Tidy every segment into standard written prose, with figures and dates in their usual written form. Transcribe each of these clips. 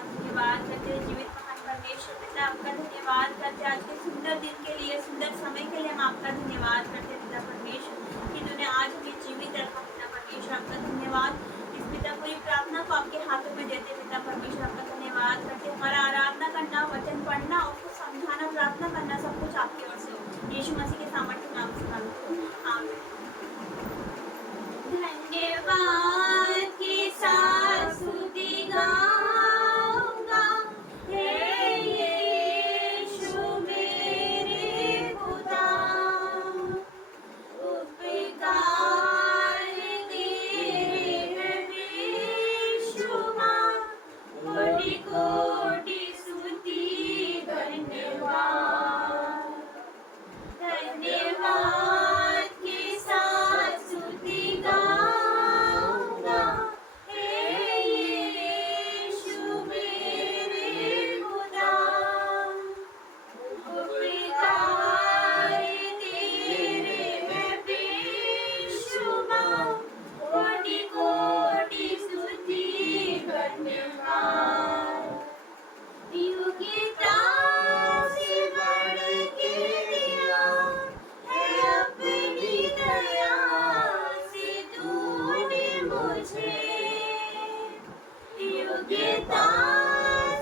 धन्यवाद करते हैं जीवित महान परमेश्वर पिता, आपका धन्यवाद करते हैं आज के सुंदर दिन के लिए, सुंदर समय के लिए हम आपका धन्यवाद करते हैं पिता परमेश्वर कि तूने आज हमें जीवित रखा पिता परमेश्वर, आपका धन्यवाद। इस पिता पूरी प्रार्थना को आपके हाथों में देते पिता परमेश्वर, आपका धन्यवाद करते। हमारा आराधना करना, वचन पढ़ना, उसको समझाना, प्रार्थना करना सब कुछ आपकी ओर से हो। यीशु मसीह के सामर्थ्य नाम से मांगते हैं, आमीन। धन्यवाद के साथ स्तुति गाऊंगा, हे यीशु मेरे खुदा, उपकार तेरे बेशुमार, कोटि कोटि स्तुति धन्यवाद। धन्यवाद के साथ स्तुति गाऊंगा, हे यीशु मेरे खुदा, उपकार तेरे बेशुमार, कोटि कोटि स्तुति धन्यवाद। योग्यता से बढ़ के दिया है अपनी दया से तूने मुझे, योग्यता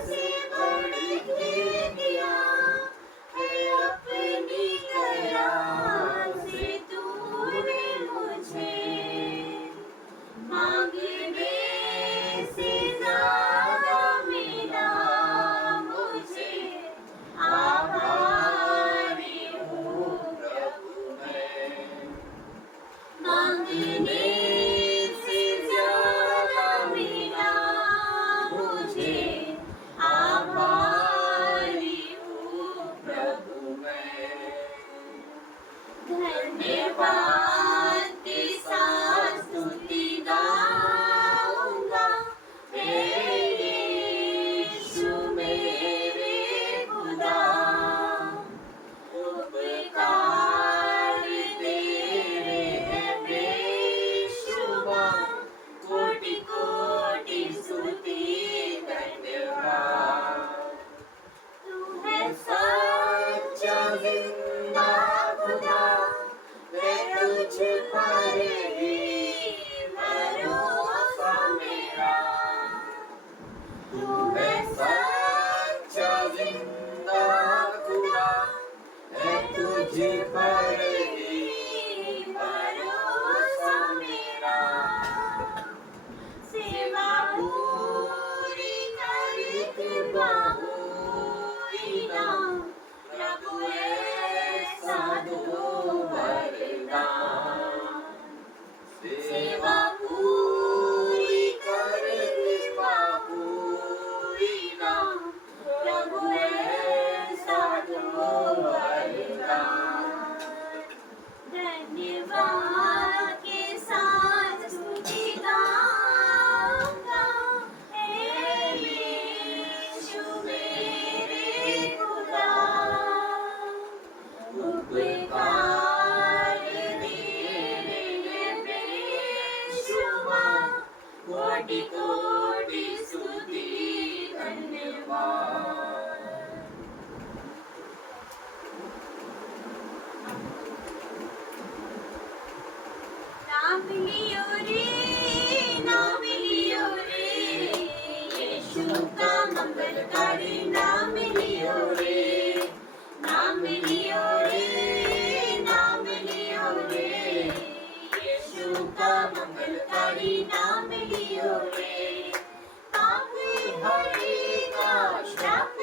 से बढ़ के दिया है अपनी दया से तूने मुझे, मांगने से ज्यादा मिला मुझे, आभारी हूँ प्रभु मैं। मांगने से ज्यादा मिला मुझे, आभारी हूँ प्रभु मैं। धन्यवाद के साथ स्तुति गाऊंगा, हे यीशु मेरे खुदा, उपकार तेरे हैं बेशुमार, कोटि कोटि स्तुति धन्यवाद। तू है सच्चा जिंदा खुदा, मैं तुझ पर ही भरोसा मेरा। तू है सच्चा जिंदा खुदा, मैं तुझ पर ही भरोसा मेरा। सेवा पूरी करके बाहुई ना, प्रभु ऐसा दो वरदान। सेवा पूरी करके बाहुई ना, प्रभु ऐसा दो वरदान। धन्यवाद के साथ स्तुति गाऊंगा, हे यीशु मेरे खुदा, उपकार तेरे बेशुमार, कोटि कोटि स्तुति धन्यवाद। नाम लियो रे यीशु का मंगलकारी, नाम लियो रे, नाम लियो रे यीशु का मंगलकारी, नाम लियो रे। पाप हरेगा, श्राप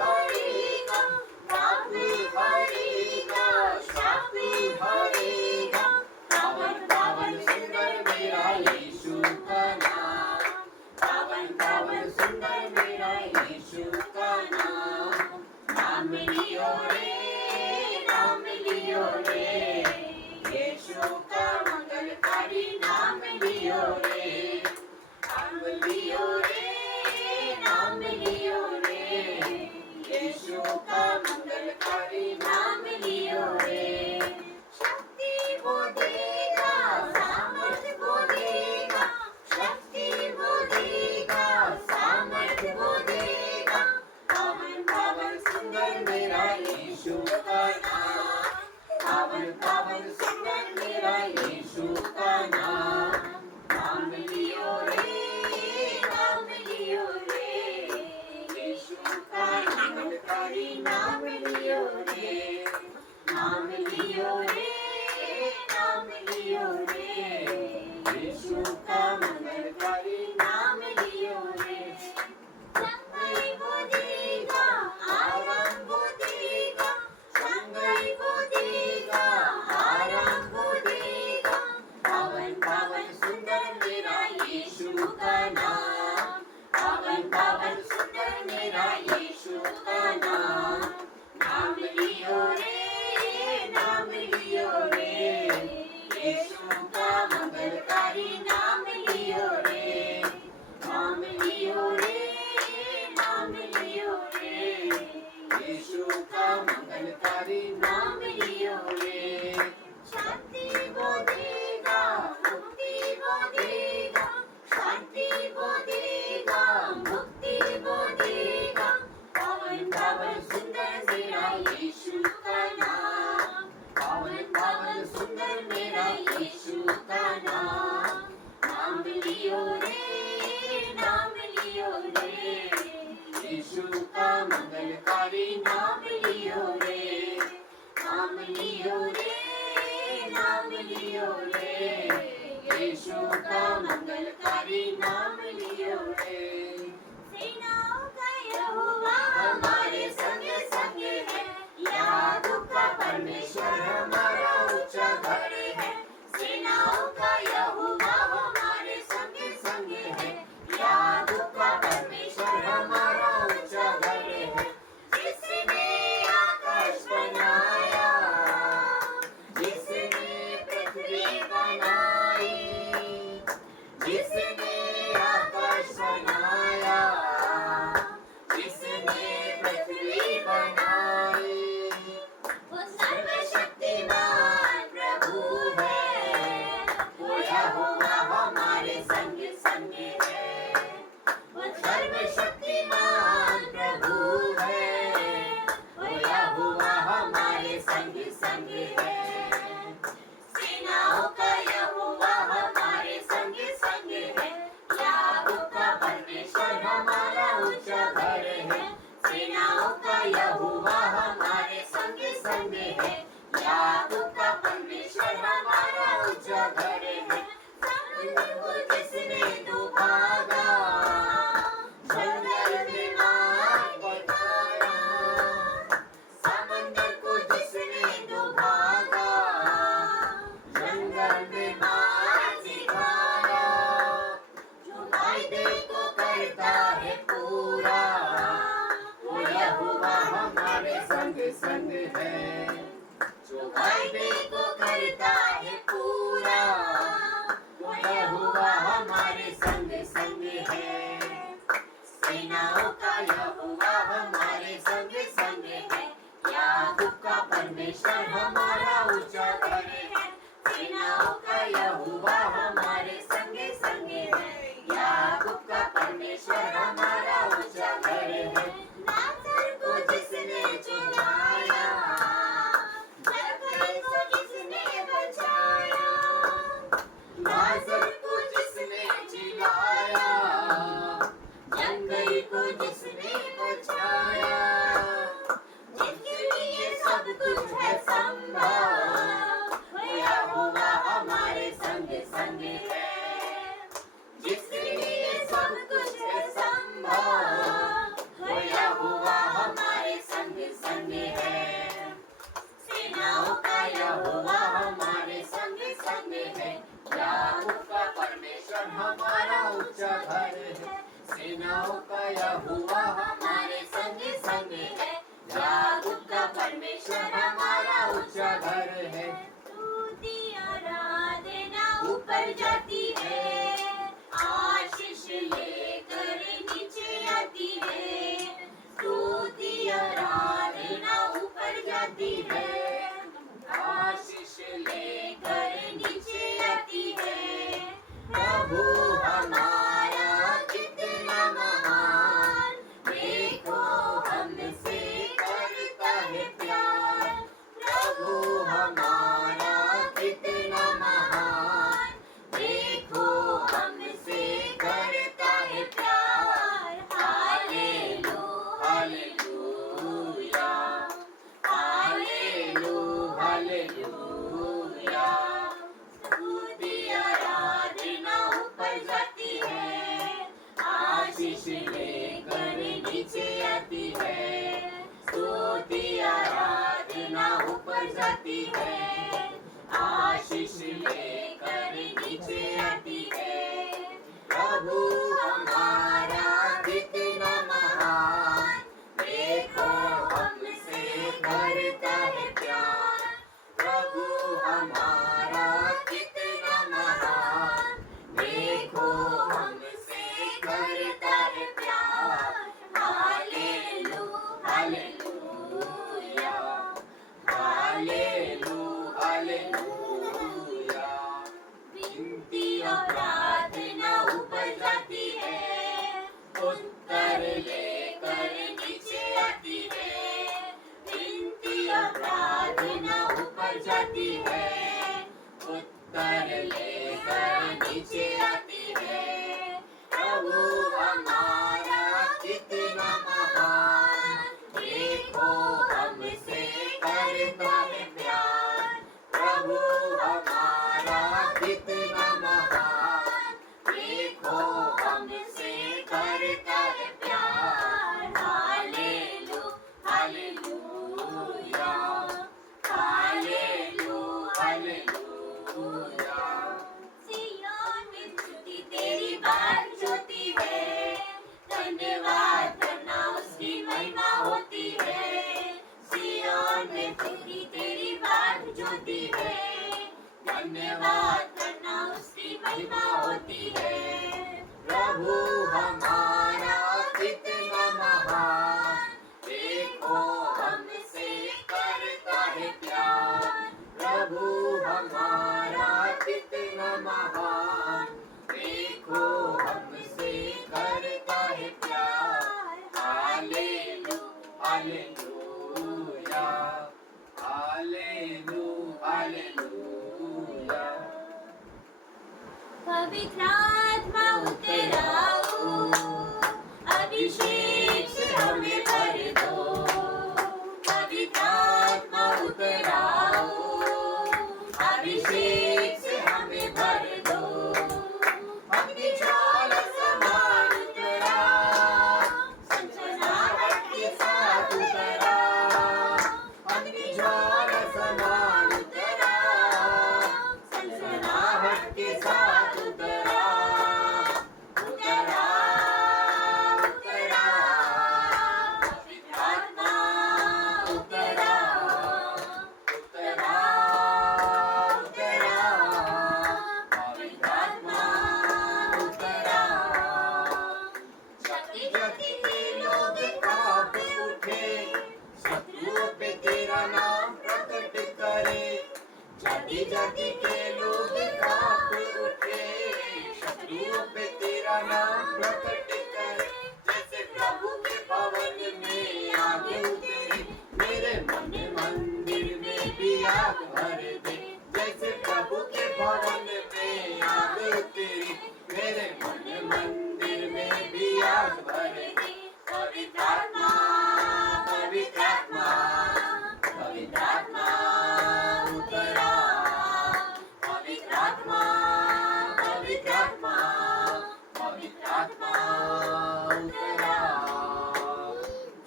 हरेगा, पाप हरेगा, श्राप हरेगा, पावन पावन सुंदर मेरा यीशु का नाम, पावन पावन सुंदर मेरा यीशु का नाम। नाम लियो रे यीशु का मंगलकारी, नाम लियो रे, नाम लियो रे यीशु का मंगलकारी, नाम लियो रे। शक्ति वो देगा, सामर्थ वो देगा, शक्ति वो देगा, सामर्थ वो देगा, लियो रे, नाम लियो रे, यीशु का मंगलकारी नाम लियो रे। शांति वो देगा, मुक्ति वो देगा, शांति वो देगा, मुक्ति वो देगा। पावन पावन सुंदर मेरा यीशु का नाम, पावन पावन सुंदर मेरा यीशु का नाम। नाम लियो रे, नाम लियो रे, यीशु का मंगलकारी नाम लियो रे, नाम लियो रे, नाम लियो रे, यीशु का मंगलकारी नाम लियो रे। सेनाओं का यहोवा हमारे संग संग है, याकूब का परमेश्वर हमारा ऊंचा गढ़ है। सेनाओं का यहोवा हमारे संग संग है, याकूब का परमेश्वर हमारा ऊंचा गढ़ है। जिसने आकाश बनाया, जिसने पृथ्वी बनाई, जिसने आकाश बनाया, जिसने पृथ्वी बनाई, वो सर्वशक्तिमान प्रभु है, वो यहोवा हमारे संग संग है। वो सर्वशक्तिमान प्रभु है, वो यहोवा हमारे संग संग है। सेनाओं का यहोवा हमारे संग संग है, याकूब का परमेश्वर हमारा ऊंचा गढ़ है। सेनाओं का यहोवा हमारे संग संग है, याकूब का परमेश्वर हमारा ऊंचा गढ़ है। समुद्र को जिसने डुबाया, जंगल में मार्ग दिखाया, समंदर को जिसने डुबाया, जंगल में मार्ग दिखाया, जो वायदे को करता है पूरा, वो यहोवा हमारे संग संग है। जो वायदे को करता है पूरा, वो यहोवा हमारे संग संग है। सेनाओं का यहोवा हमारे संग संग है, याकूब का परमेश्वर हमारा ऊंचा गढ़ है। सेनाओं का यहोवा हमारे संग संग है, याकूब का परमेश्वर हमारा ऊंचा गढ़ है। नासर को जिसने चुराया, जंगल को जिसने बचाया, नासर को जिसने जिलाया, जंगल को जिसने बचाया, जिसके लिए सब कुछ है संभव, वो यहोवा हमारे संग संग है। जिसके लिए सब कुछ है संभव, वो यहोवा हमारे संग संग है। सेनाओं का यहोवा हमारे संग संग है, याकूब का परमेश्वर हमारा ऊंचा गढ़ है। सेनाओं का यहोवा हमारे संग संग है, याकूब का परमेश्वर हमारा ऊंचा गढ़ है। स्तुति आराधना ऊपर जाती है, आशीष लेकर नीचे आती है। स्तुति आराधना ऊपर जाती है, आशीष लेकर नीचे आती है। प्रभु हमारा कितना महान, देखो हमसे करता है प्यार। प्रभु हमारा कितना महान, देखो हमसे करता है प्यार। हालेलू हालेलूया, हालेलू हालेलूया। स्तुति आराधना ऊपर जाती है, आशीष लेकर नीचे आती है। स्तुति आराधना ऊपर जाती है, आशीष लेकर नीचे आती है। प्रभु हमारा कितना महान, देखो हमसे करता है प्यार। प्रभु हमारा कितना महान, देखो हमसे करता है करता है प्यार। हालेलू हालेलूया हालेलू हालेलूया। सिय्योन में स्तुति तेरी बात ज्योति है, धन्यवाद करना उसकी महिमा होती है। सिय्योन में स्तुति तेरी बात ज्योति है, धन्यवाद करना उसकी महिमा होती है। प्रभु हमारा कितना महान, देखो हमसे करता है प्यार। प्रभु हमारा कितना महान, देखो हमसे करता है प्यार। हालेलू हालेलूया हालेलू हालेलूया। पवित्र आत्मा उतर आओ, अभिषेक से हमें भर दो। पवित्र आत्मा उतर आओ, अभिषेक से हमें भर दो। अपनी ज्वाला समान उतर आओ, सनसनाहट के साथ उतर आओ। अपनी ज्वाला समान उतर आओ, सनसनाहट के साथ उतर आओ। उतर आओ, उतर आओ, पवित्र आत्मा उतर आओ। उतर आओ, उतर आओ, पवित्र आत्मा उतर आओ। शक्ति ज्योति के लोग कांप उठे, शत्रुओं पे तेरा नाम प्रकट करे। जाति जाति के लोग कांप उठे, शत्रुओं पे तेरा नाम प्रकट करे। जैसे प्रभु के भवन में आग उतरी, मेरे मन मंदिर में भी आग भर दे। जैसे प्रभु के भवन में आग उतरी, मेरे मन मंदिर में भी आग भर दे। पवित्र आत्मा पवित्र आत्मा पवित्र आत्मा उतर आओ। पवित्र आत्मा पवित्र आत्मा पवित्र आत्मा उतर आओ।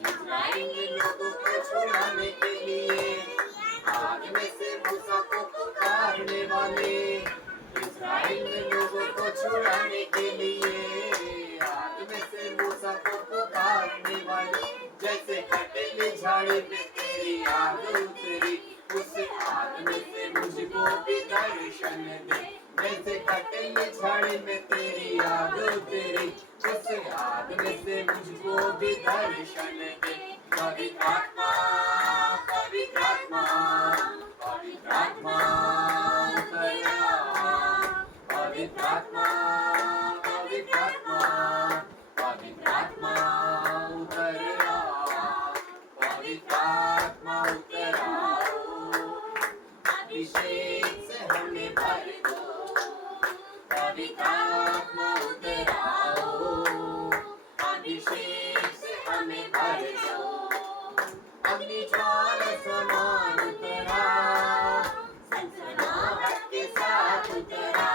इस्राएल के लोगों को छुड़ाने के लिए आग में से मूसा को पुकारने वाले। इस्राएल में लोगों को छुड़ाने के लिए आग में से मूसा को पुकारने वाले। जैसे कटीली झाड़ी में तेरी आग उतरी, उस आग में से मुझको भी दर्शन दे। जैसे कटीली झाड़ी में तेरी आग उतरी, उस आग में से मुझको भी दर्शन दे। पवित्र आत्मा पवित्र आत्मा पवित्र आत्मा उतर आओ। पवित्र आत्मा पवित्र आत्मा पवित्र आत्मा उतर आओ। पवित्र आत्मा उतर आओ, अभिषेक से हमें भर दो। पवित्र आत्मा उतर आओ, अभिषेक से हमें भर दो। अग्नि ज्वाला समान उतर आओ, सनसनाहट के साथ उतर आओ।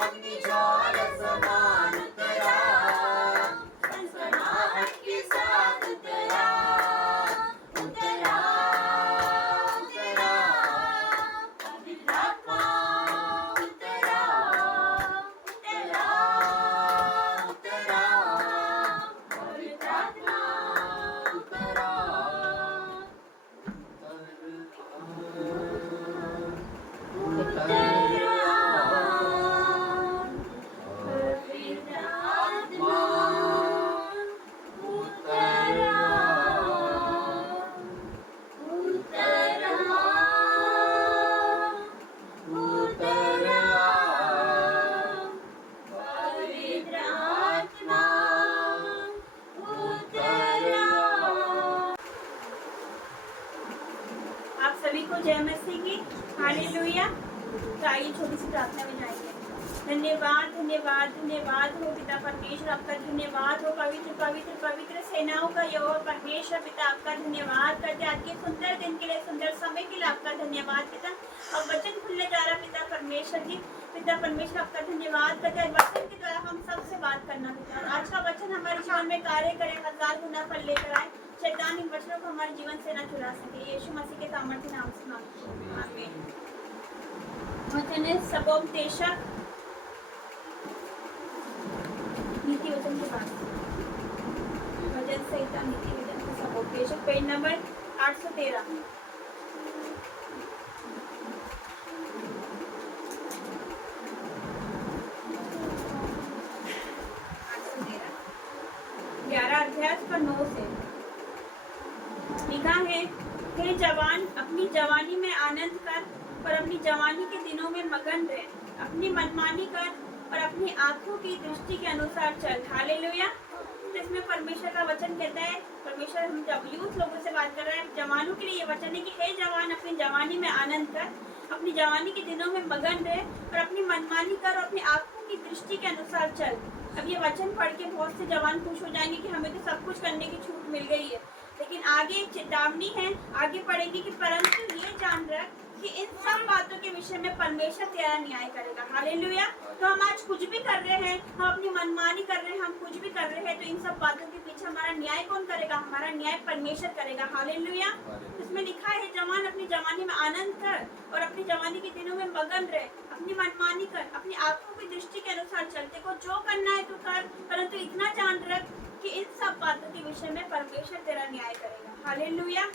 अग्नि ज्वाला समान उतर आओ, सनसनाहट के साथ उतर आओ। उतर आओ, उतर आओ, पवित्र आत्मा उतर आओ। उतर आओ, उतर आओ, पवित्र आत्मा उतर आओ। उतर आओ, पवित्र आत्मा उतर आओ। उतर आओ, उतर आओ, पवित्र आत्मा उतर आओ। आप सभी को जय मसीह की हालेलुया। तो आइए छोटी सी प्रार्थना में जाएंगे। धन्यवाद धन्यवाद धन्यवाद हो पिता परमेश्वर, आपका धन्यवाद हो। पवित्र पवित्र पवित्र सेनाओं का यहोवा परमेश्वर पिता, आपका धन्यवाद करते आज के सुंदर दिन के लिए, सुंदर समय के लिए आपका धन्यवाद पिता। और वचन खुलने जा रहा पिता परमेश्वर जी, पिता परमेश्वर आपका धन्यवाद करते हैं। वचन के द्वारा हम सबसे बात करना पिता। आज का जीवन में कार्य करे, 1000 गुना फल लेकर आए। शैतान इन वचनों को हमारे जीवन से न चुरा सके। यीशु मसीह के सामर्थ्य नाम से मांगते हैं, आमीन। वचन है सबोपदेशक नीति वचन के बाद भजन संहिता नीति वचन के सबोपदेशक, पेज नंबर 813। अध्याय का 9 से लिखा है, हे जवान, अपनी जवानी में आनंद कर और अपनी जवानी के दिनों में मगन रह। अपनी मनमानी कर और अपनी आंखों की दृष्टि के अनुसार चल। हालेलुया। तो इसमें परमेश्वर का वचन कहता है, परमेश्वर हम जब यूथ लोगों से बात कर रहे हैं, जवानों के लिए ये वचन है कि हे जवान, अपनी जवानी में आनंद कर, अपनी जवानी के दिनों में मगन रह और अपनी मनमानी कर और अपनी आंखों की दृष्टि के अनुसार चल। अब ये वचन पढ़ के बहुत से जवान खुश हो जाएंगे कि हमें तो सब कुछ करने की छूट मिल गई है, लेकिन आगे एक चेतावनी है, आगे पढ़ेंगे कि परंतु ये जान रख कि इन सब बातों के विषय में परमेश्वर तेरा न्याय करेगा। हालेलुया। तो हम आज कुछ भी कर रहे हैं, हम अपनी मनमानी कर रहे हैं, हम कुछ भी कर रहे हैं, तो इन सब बातों के पीछे हमारा न्याय कौन करेगा? हमारा न्याय परमेश्वर करेगा। हालेलुया। इसमें लिखा है, जवान अपनी जवानी में आनंद कर और अपनी जवानी के दिनों में मगन रहे, अपनी मनमानी कर, अपनी आंखों की दृष्टि के अनुसार चल। देखो जो करना है तो कर, परंतु इतना जान रख कि इन सब बातों के विषय में परमेश्वर तेरा न्याय करेगा। हालेलुया।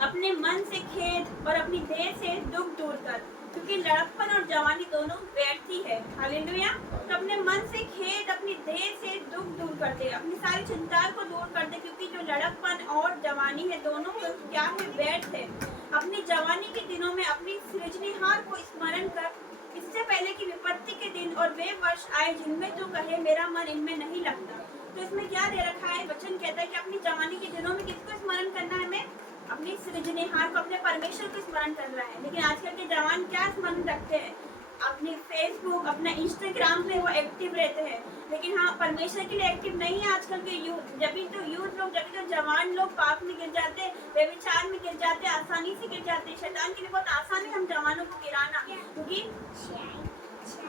अपने मन से खेद और अपनी देह से दुख दूर कर, क्योंकि लड़कपन और जवानी दोनों व्यर्थी है। हालेलुया। तो अपने मन से खेद, अपनी देह से दुख दूर कर दे, अपनी सारी चिंता को दूर कर दे, क्योंकि जो लड़कपन और जवानी है दोनों क्या है? व्यर्थ है। अपनी जवानी के दिनों में अपनी सृजनहार को स्मरण कर, इससे पहले कि विपत्ति के दिन और वे वर्ष आए जिनमें तू कहे मेरा मन इनमें नहीं लगता। तो इसमें क्या दे रखा है? वचन कहता है कि अपनी जवानी के दिनों में किसको स्मरण करना है? हमें अपनी सृजनहार को, अपने परमेश्वर को स्मरण कर रहा है। लेकिन आजकल के जवान क्या स्मरण रखते हैं? अपने फेसबुक, अपना इंस्टाग्राम पे वो एक्टिव रहते हैं, लेकिन हाँ परमेश्वर के लिए एक्टिव नहीं है आजकल के यूथ। जब भी तो यूथ लोग, जब भी तो जवान लोग पाप में गिर जाते, व्यभिचार में गिर जाते, आसानी से गिर जाते। शैतान के लिए बहुत आसान है हम जवानों को गिराना, क्योंकि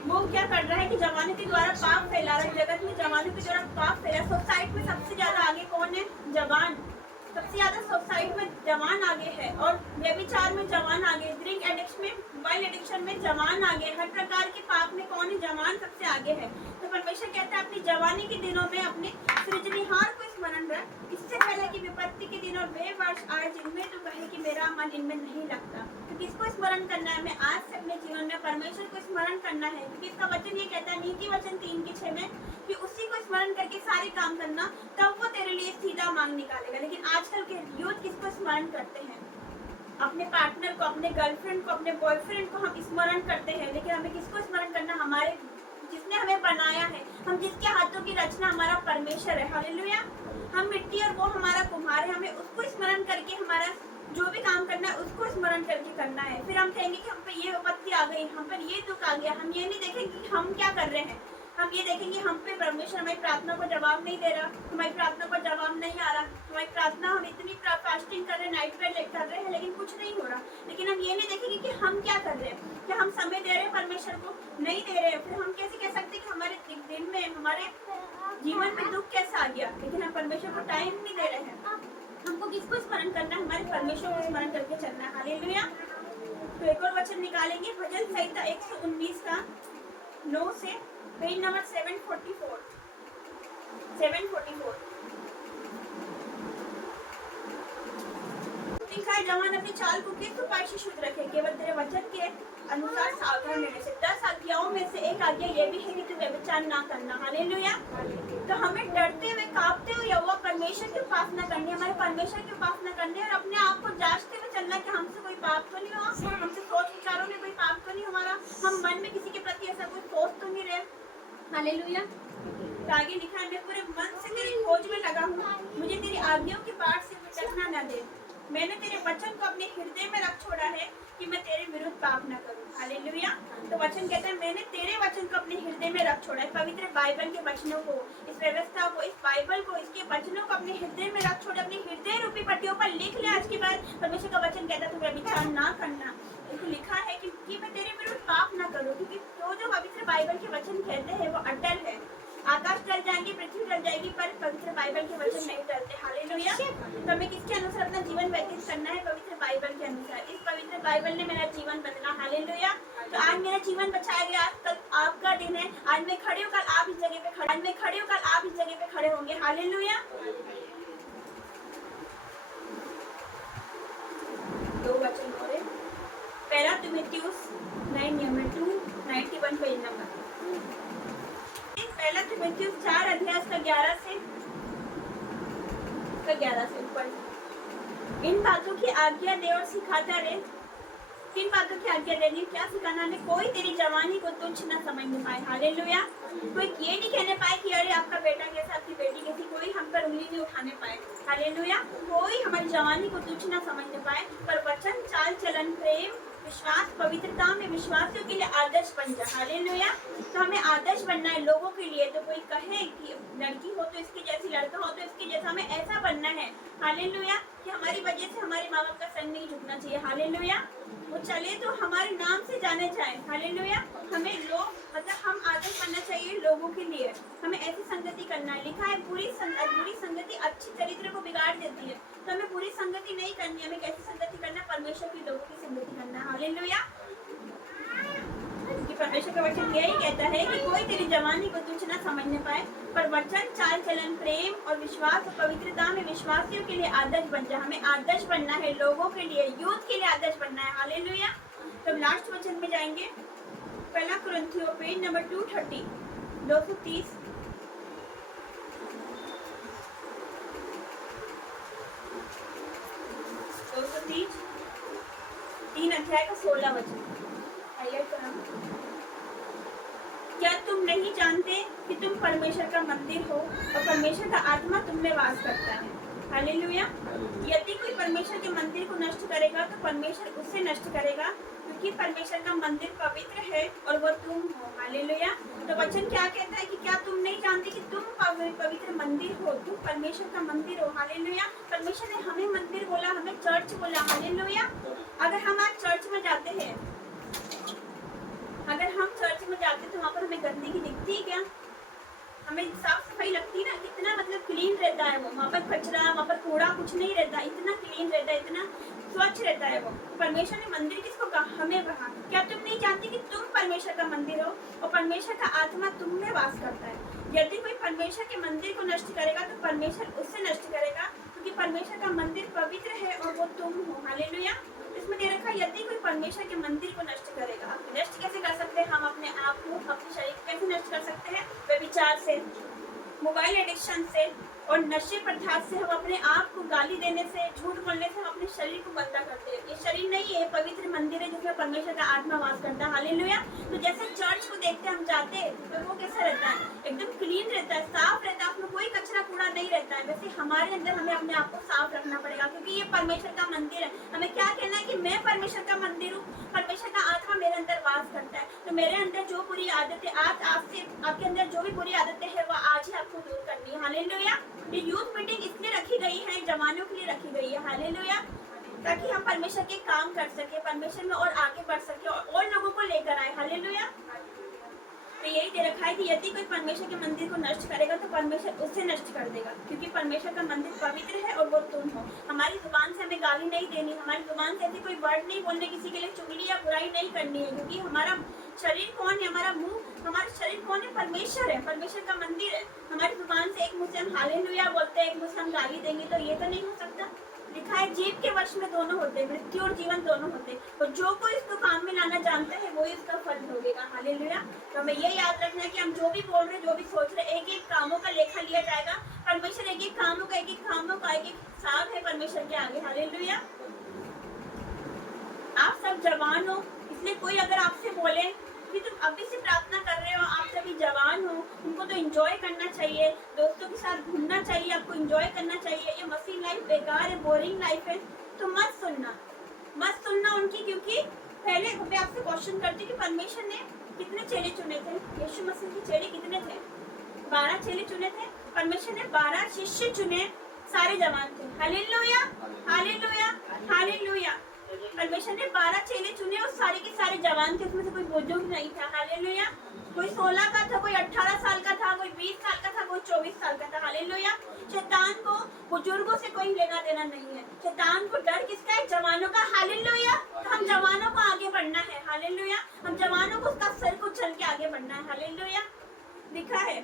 वो क्या कर रहा है कि जवानों के द्वारा पाप फैला रहा है। जगत में जवानों के द्वारा पाप फैला। सोसाइटी में सबसे ज्यादा आगे कौन है? जवान। सबसे ज्यादा सोसाइटी में जवान आगे है, और व्यभिचार में जवान आगे, ड्रिंक एडिक्शन में, मोबाइल एडिक्शन में जवान आगे, हर प्रकार के पाप में कौन है? जवान सबसे आगे है। तो परमेश्वर कहता है अपनी जवानी के दिनों में अपने सृजनहार को स्मरण रख, इससे पहले कि विपत्ति के दिन और वे वर्ष आए जिनमें तो कहे कि मेरा मन इनमें नहीं लगता। तो किसको स्मरण करना है? हमें आज से अपने जीवन में परमेश्वर को स्मरण करना है, क्योंकि इसका वचन ये कहता है नीति वचन 3:6 में कि उसी को स्मरण करके सारे काम करना, तब वो तेरे लिए सीधा मांग निकालेगा। लेकिन आजकल के यूथ किसको स्मरण करते हैं? अपने पार्टनर को, अपने गर्लफ्रेंड को, अपने बॉयफ्रेंड को हम स्मरण करते हैं, लेकिन हमें किसको स्मरण करना? हमारे जिसने हमें बनाया है, हम जिसके हाथों की रचना हमारा परमेश्वर है। हालेलुया। हम मिट्टी और वो हमारा कुम्हार है, हमें उसको स्मरण करके हमारा जो भी काम करना है उसको स्मरण करके करना है। फिर हम कहेंगे कि हम पे ये विपत्ति आ गई, हम पर ये दुख आ गया, हम ये नहीं देखेंगे कि हम क्या कर रहे हैं, हम ये देखेंगे हम पे परमेश्वर हमारी प्रार्थना को जवाब नहीं दे रहा, हमारी प्रार्थना को जवाब नहीं आ रहा, हमारी प्रार्थना, हम इतनी फास्टिंग कर रहे हैं, नाइट प्रेयर कर रहे हैं, लेकिन कुछ नहीं हो रहा। लेकिन हम ये नहीं देखेंगे कि हम क्या कर रहे हैं, क्या हम समय दे रहे हैं परमेश्वर को? नहीं दे रहे हैं। फिर हम कैसे कह सकते हैं कि हमारे दिन में, हमारे जीवन में दुख कैसा आ गया, लेकिन हम परमेश्वर को टाइम नहीं दे रहे हैं। हमको किसको स्मरण करना है? हमारे परमेश्वर को स्मरण करके चलना है। हालेलुया। तो एक और वचन निकालेंगे, भजन संहिता 119 का 9 से, पेज नंबर 744। लिखा है, जवान अपनी चाल को किस उपाय से शुद्ध रखे, केवल तेरे वचन के अनुसार सावधान रहने से। 10 आज्ञाओं में से एक आज्ञा ये भी है कि तू व्यभिचार ना करना। हालेलुया। तो हमें डरते हुए, कांपते हुए यहोवा परमेश्वर की उपासना करनी है, हमारे परमेश्वर की उपासना करनी है, और अपने आप को जांचते हुए चलना कि हमसे कोई पाप तो नहीं हुआ, हमसे सोच विचारों में कोई पाप तो नहीं हमारा, हम मन में किसी के प्रति ऐसा कोई सोच तो नहीं रहे। हालेलुया। तो आगे लिखा है, मैं पूरे मन से तेरी खोज में लगा हूँ, मुझे तेरी आज्ञाओं की बाट से भटकना न दे। मैंने तेरे वचन को अपने हृदय में रख छोड़ा है कि मैं तेरे विरुद्ध पाप न करूं। हालेलुया। तो वचन कहता है मैंने तेरे वचन को अपने हृदय में रख छोड़ा है। पवित्र बाइबल के वचनों को, इस व्यवस्था को, इस बाइबल को, इसके वचनों को अपने हृदय में रख छोड़ा, अपने हृदय रूपी पट्टियों पर लिख ले। आज के बाद परमेश्वर का वचन कहता है तू व्यभिचार ना करना। इसको लिखा है कि मैं तेरे विरुद्ध पाप ना करूं, क्योंकि जो पवित्र बाइबल के वचन कहते हैं वो अटल है। आकाश टल जाएंगे, पृथ्वी टल जाएगी, पर बाइबल के वचन नहीं टलते। हालेलुया। तो हमें किसके अनुसार अपना जीवन व्यतीत करना है? पवित्र बाइबल के अनुसार। इस पवित्र बाइबल ने मेरा जीवन बदला। हालेलुया। तो आज मेरा जीवन बचाया गया। आज कल आपका दिन है। आज मैं खड़ी हूँ, कल आप इस जगह पे खड़े, आज मैं खड़ी हूँ, कल आप इस जगह पे खड़े होंगे। हालेलुया। दो वचन और है। पहला तिमुथियुस 9:2-91 पेज नंबर। पहला तिमुथियुस 4 अध्याय का 11 से ऊपर। इन बातों की आज्ञा दे और सिखाता रहे। किन बातों की आज्ञा देनी? क्या सिखाना हमें? कोई तेरी जवानी को तुच्छ न समझने पाए। हालेलुया। कोई ये नहीं कहने पाए कि अरे आपका बेटा कैसा, आपकी बेटी कैसी। कोई हम पर उंगली नहीं उठाने पाए। हालेलुया। कोई हमारी जवानी को तुच्छ न समझने पाए, पर वचन, चाल चलन, प्रेम, विश्वास, पवित्रता में विश्वासियों के लिए आदर्श बन जाए। हालेलुया। तो हमें आदर्श बनना है लोगों के लिए। तो कोई कहे कि लड़की हो तो इसकी जैसी, लड़का हो तो इसके जैसा, हमें ऐसा बनना है। हालेलुया। कि हमारी वजह से हमारे माँ बाप का सर नहीं झुकना चाहिए। हालेलुया। वो चले तो हमारे नाम से जाने जाए। हालेलुया। हमें लोग मतलब हम आदर्श बनना चाहिए लोगों के लिए। हमें ऐसी संगति करना है। लिखा है बुरी संगति अच्छी चरित्र को बिगाड़ देती है। तो हमें बुरी संगति नहीं करनी है। हमें कैसी संगति करना है? परमेश्वर के लोगों की संगति करना है। हालेलुया। क्योंकि परमेश्वर का वचन यही कहता है कि कोई तेरी जवानी को तुच्छ न समझने पाए, पर वचन, चाल चलन, प्रेम और विश्वास और पवित्रता में विश्वासियों के लिए आदर्श बन जाए। हमें आदर्श बनना है लोगों के लिए, यूथ के लिए आदर्श बनना है। हालेलुया। तो लास्ट वचन में जाएंगे। पहला कुरिन्थियों पेज नंबर 230 230 3 अध्याय का 16 वचन। क्या तुम नहीं जानते कि तुम परमेश्वर का मंदिर हो और परमेश्वर का आत्मा तुम में वास करता है? हालेलुया। यदि कोई परमेश्वर के मंदिर को नष्ट करेगा तो परमेश्वर उसे नष्ट करेगा, क्योंकि परमेश्वर का मंदिर पवित्र है और वो तुम हो। हालेलुया। तो वचन क्या कहता है कि क्या तुम नहीं जानते कि तुम पवित्र मंदिर हो, तुम परमेश्वर का मंदिर हो। हालेलुया। परमेश्वर ने हमें मंदिर बोला, हमें चर्च बोला। हालेलुया। अगर हम आज चर्च में जाते हैं, अगर हम चर्च में जाते तो वहाँ पर हमें गंदगी दिखती है क्या? हमें साफ सफाई लगती है ना? कितना मतलब क्लीन रहता है वो। वहाँ पर कचरा, वहाँ पर कूड़ा कुछ नहीं रहता, इतना क्लीन रहता है, इतना स्वच्छ रहता है वो। परमेश्वर ने मंदिर किसको कहा? हमें कहा। क्या तुम नहीं जानती कि तुम परमेश्वर का मंदिर हो और परमेश्वर का आत्मा तुम में वास करता है? यदि कोई परमेश्वर के मंदिर को नष्ट करेगा तो परमेश्वर उससे नष्ट करेगा, क्योंकि परमेश्वर का मंदिर पवित्र है और वो तुम हो। हालेलुया। इसमें दे रखा है यदि कोई परमेश्वर के मंदिर को नष्ट करेगा। नष्ट कैसे कर सकते हैं? हम अपने आप को, अपने शरीर को कैसे नष्ट कर सकते हैं? व्यभिचार से, मोबाइल एडिक्शन से और नशे पदार्थ से, हम अपने आप को गाली देने से, झूठ बोलने से हम अपने शरीर को गंदा करते हैं। ये शरीर नहीं है, पवित्र मंदिर है जिसमें परमेश्वर का आत्मा वास करता है। हालेलुया। तो जैसे चर्च को देखते हम जाते हैं तो वो कैसा रहता है? एकदम क्लीन रहता है, साफ रहता है, उसमें कोई कचरा कूड़ा नहीं रहता है। वैसे हमारे अंदर हमें अपने आप को साफ रखना पड़ेगा, क्योंकि ये परमेश्वर का मंदिर है। हमें क्या कहना है कि मैं परमेश्वर का मंदिर हूँ, परमेश्वर का आत्मा मेरे अंदर वास करता है। तो मेरे अंदर जो बुरी आदतें, आज आपसे, आपके अंदर जो भी बुरी आदतें हैं वो आज ही आपको दूर करनी है। हालेलुया। ये यूथ मीटिंग इसलिए रखी गई है, जवानों के लिए रखी गई है। हालेलुया। ताकि हम परमेश्वर के काम कर सके, परमेश्वर में और आगे बढ़ सके और लोगों को लेकर आए। हालेलुया। तो यही दे रखा है कि यदि कोई परमेश्वर के मंदिर को नष्ट करेगा तो परमेश्वर उससे नष्ट कर देगा, क्योंकि परमेश्वर का मंदिर पवित्र है और वो तुम हो। हमारी जुबान से हमें गाली नहीं देनी, हमारी जुबान से ऐसी कोई वर्ड नहीं बोलने, किसी के लिए चुगली या बुराई नहीं करनी है, क्योंकि हमारा शरीर कौन है? हमारा मुंह, हमारा शरीर कौन है? परमेश्वर है, परमेश्वर का मंदिर है। हमारी जुबान से एक मुंह से हम हालेलुया बोलते हैं, एक मुंह से हम गाली देंगे, तो ये तो नहीं हो सकता। लिखा है जीव के वश में दोनों होते हैं, मृत्यु और जीवन दोनों होते हैं, और जो कोई इसको काम में लाना जानता है वही इसका फल भोगेगा। हालेलुया। तो हमें ये याद रखना है कि हम जो भी बोल रहे, जो भी सोच रहे, एक एक कामों का लेखा लिया जाएगा। परमेश्वर एक एक कामों का, एक एक हिसाब है परमेश्वर के आगे। हालेलुया। आप सब जवान हो, इसलिए कोई अगर आपसे बोले कि तुम अभी से प्रार्थना कर रहे हो, आप सभी जवान हो, उनको तो एंजॉय करना चाहिए, दोस्तों के साथ घूमना चाहिए, आपको एंजॉय करना चाहिए, ये मसीह लाइफ बेकार है, बोरिंग लाइफ है, तो मत सुनना उनकी। क्योंकि पहले मैं आपसे क्वेश्चन करती कि परमेश्वर ने कितने चेले चुने थे? यीशु मसीह के चेले कितने थे? 12 चेले चुने थे। परमेश्वर ने 12 शिष्य चुने, सारे जवान थे। हालेलुया। हालेलुया। हालेलुया। परमेश्वर ने 12 चेले चुने और सारे के सारे जवान थे, उसमें से कोई बुजुर्ग नहीं था। हालेलुया। कोई 16 का था, कोई 18 साल का था, कोई 20 साल का था, कोई 24 साल का था। हालेलुया। शैतान को बुजुर्गों से कोई लेना देना नहीं है। शैतान को डर किसका है? जवानों का। हालेलुया। तो हम जवानों को आगे बढ़ना है। हालेलुया। हम जवानों को उसका सिर को चल के आगे बढ़ना है। हालेलुया। लिखा है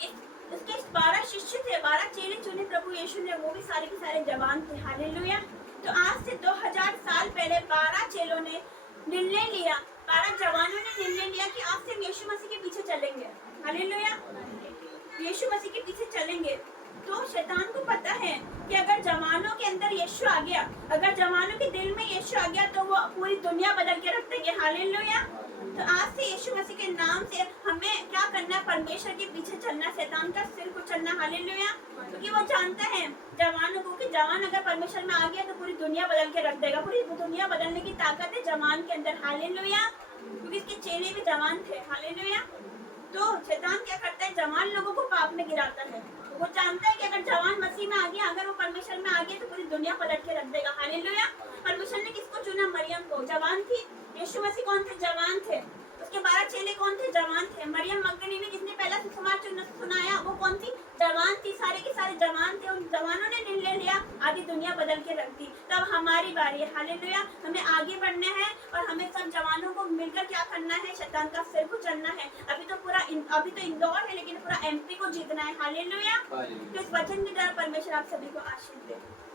कि उसके 12 शिष्य थे, 12 चेले चुने प्रभु यीशु ने, वो भी सारे के सारे जवान थे। हालेलुया। तो आज से 2000 साल पहले 12 चेलों ने निर्णय लिया, 12 जवानों ने निर्णय लिया कि आज से हम यीशु मसीह के पीछे चलेंगे। हालेलुया। यीशु मसीह के पीछे चलेंगे। तो शैतान को पता है कि अगर जवानों के अंदर यीशु आ गया, अगर जवानों के दिल में यीशु आ गया, तो वो पूरी दुनिया बदल के रख देंगे। हालेलुया। तो आज से यीशु मसीह के नाम से हमें क्या करना है? परमेश्वर के पीछे चलना, शैतान का सिर को चलना। हालेलुया। क्योंकि वो जानता है जवानों को कि जवान अगर परमेश्वर में आ गया तो पूरी दुनिया बदल के रख देगा। पूरी दुनिया बदलने की ताकत है जवान के अंदर। हालेलुया। क्योंकि इसके चेले भी जवान थे। हालेलुया। तो शैतान क्या करता है? जवान लोगों को पाप में गिराता है। वो जानता है कि अगर जवान मसीह में आ गया, अगर वो परमेश्वर में आ गया, तो पूरी दुनिया पलट के रख देगा। हालेलुया। परमेश्वर ने किसको चुना? मरियम को। जवान थी। यीशु मसीह कौन थे? जवान थे। उसके 12 चेले कौन थे? जवान थे। मरियम मगदलीनी ने जिसने पहला सुसमाचार सुनाया, वो कौन थी? जवान थी। सारे के सारे जवान थे। उन जवानों ने निर्णय लिया, आधी दुनिया बदल के रख दी। तब हमारी बारी है। हालेलुया। हमें आगे बढ़ना है और हमें सब जवानों को मिलकर क्या करना है? शैतान का सिर को चलना है। अभी तो इंदौर है, लेकिन पूरा एमपी को जीतना है। हालेलुया। तो इस वचन की तरह परमेश्वर आप सभी को आशीष दे।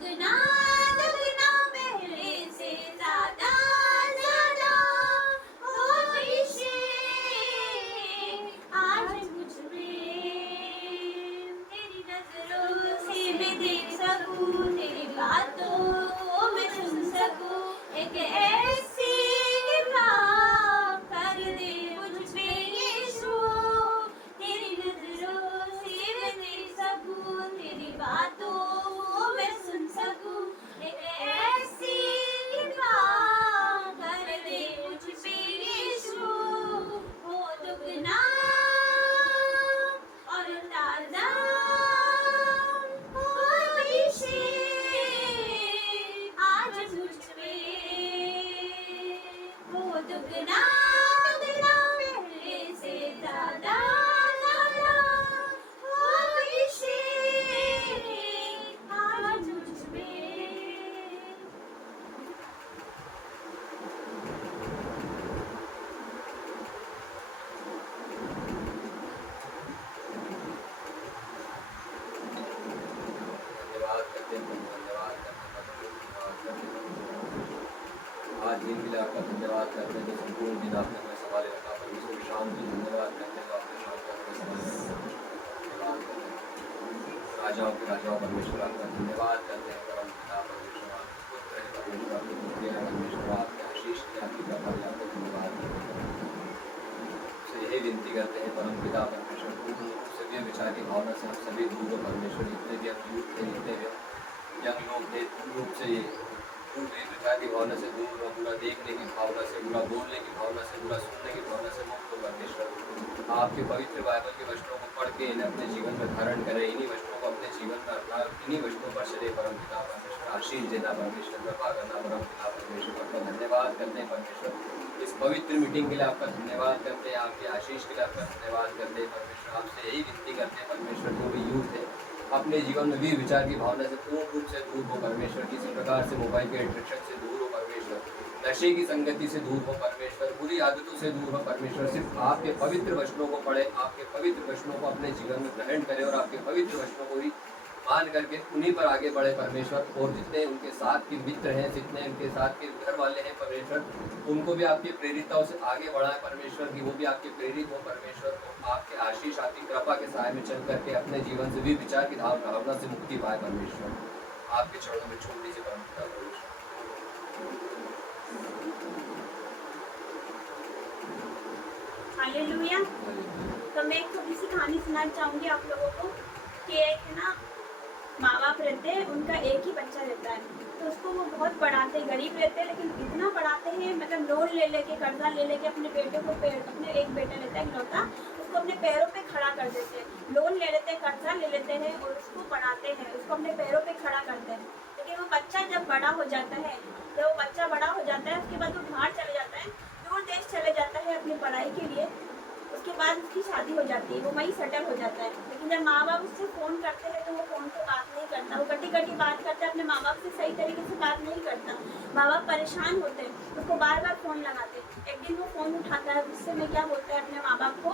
दुगना दुगना पहले से ज्यादा ज्यादा हो खुशी आज मुझ में। तेरी नजरों से मैं देख सकूं, तेरी बातों में सुन सकूं, एक ऐसी कृपा कर दे मुझ पे यीशु। तेरी नजरों से मैं देख सकूं, तेरी बातों में सुन सकूं, एक ऐसी कृपा कर दे मुझ पे यीशु। हो दुगना और ताजा हो खुशी आज मुझ में। हो दुगना दुगना पहले से ज्यादा ज्यादा हो खुशी आज मुझ में। धन्यवाद करते हैं, धन्यवाद करते हैं। आज दिन के लिए आपका धन्यवाद करते हैं जो संपूर्ण दिन आपने हमें संभाले रखा। परमेश्वर शाम की धन्यवाद करते हैं जो आपने शाम को हमें संभाले रखा। धन्यवाद करते हैं राजाओं के राजाओं परमेश्वर आपका धन्यवाद करते हैं। परम पिता परमेश्वर आपके पुत्र हैं, परमेश्वर आपके पुत्र हैं, परमेश्वर आपके आशीष के आपकी कृपा के आपको धन्यवाद करते हैं। से यही विनती करते हैं परम पिता परमेश्वर पूर्ण रूप से भी विचार की भावना से हम सभी दूर हो परमेश्वर। जितने भी हम यूथ थे, जितने भी हम यंग लोग थे, पूर्ण रूप से ये विचार की भावना से दूर हो, बुरा देखने की भावना से, बुरा बोलने की भावना से, बुरा सुनने की भावना से मुक्त हो परमेश्वर। आपके पवित्र बाइबल के वचनों को पढ़ के इन्हें अपने जीवन में धारण करें, इन्हीं वचनों को अपने जीवन में अपना, इन्हीं वचनों पर चले परम पिता परमेश्वर। आशीष देना परमेश्वर, कृपा करना परम पिता परमेश्वर। आपका धन्यवाद करते हैं परमेश्वर। इस पवित्र मीटिंग के लिए आपका धन्यवाद करते हैं, आपके आशीष के लिए आपका धन्यवाद करते हैं परमेश्वर। आपसे यही विनती करते हैं परमेश्वर, जो भी यूथ है अपने जीवन में भी विचार की भावना से पूर्ण रूप से दूर हो परमेश्वर। किसी प्रकार से मोबाइल के एडिक्शन से दूर हो परमेश्वर, नशे की संगति से दूर हो परमेश्वर, बुरी आदतों से दूर हो परमेश्वर। सिर्फ आपके पवित्र वचनों को पढ़े, आपके पवित्र वचनों को अपने जीवन में ग्रहण करें और आपके पवित्र वचनों को ही मान करके उन्हीं पर आगे बढ़े परमेश्वर। और जितने उनके साथ के मित्र हैं, जितने उनके साथ के घर वाले हैं परमेश्वर, उनको भी आपकी प्रेरितताओं से आगे बढ़ाएं परमेश्वर, कि वो भी आपके प्रेरित हो परमेश्वर। और आपके आशीष, आपकी कृपा के साय में चल करके अपने जीवन से भी विचार की भावना से मुक्ति पाए परमेश्वर। आपके चरणों में छोटी सी परमेश्वर। हालेलुया। तो मैं एक छोटी सी कहानी सुनाना चाहूंगी आप लोगों को कि एक है ना माँ बाप रहते हैं, उनका एक ही बच्चा रहता है। तो उसको वो बहुत पढ़ाते हैं, गरीब रहते हैं लेकिन इतना पढ़ाते हैं, मतलब लोन ले लेके, कर्जा ले लेके अपने बेटे को, अपने एक बेटा लेता है इकलौता, उसको अपने पैरों पे खड़ा कर देते हैं। लोन ले लेते हैं, कर्जा ले लेते हैं और उसको पढ़ाते हैं, उसको अपने पैरों पे खड़ा करते हैं। लेकिन वो बच्चा जब बड़ा हो जाता है, जब वो बच्चा बड़ा हो जाता है, उसके बाद वो बाहर चले जाता है, दूर देश चले जाता है अपनी पढ़ाई के लिए। उसके बाद उसकी शादी हो जाती है, वो वहीं सेटल हो जाता है। लेकिन जब माँ बाप उससे फ़ोन करते हैं तो वो फ़ोन पे बात नहीं करता, वो कटी कटी बात करता है, अपने माँ बाप से सही तरीके से बात नहीं करता। माँ बाप परेशान होते हैं, उसको बार बार फ़ोन लगाते हैं। एक दिन वो फ़ोन उठाता है, उससे में क्या बोलता है अपने माँ बाप को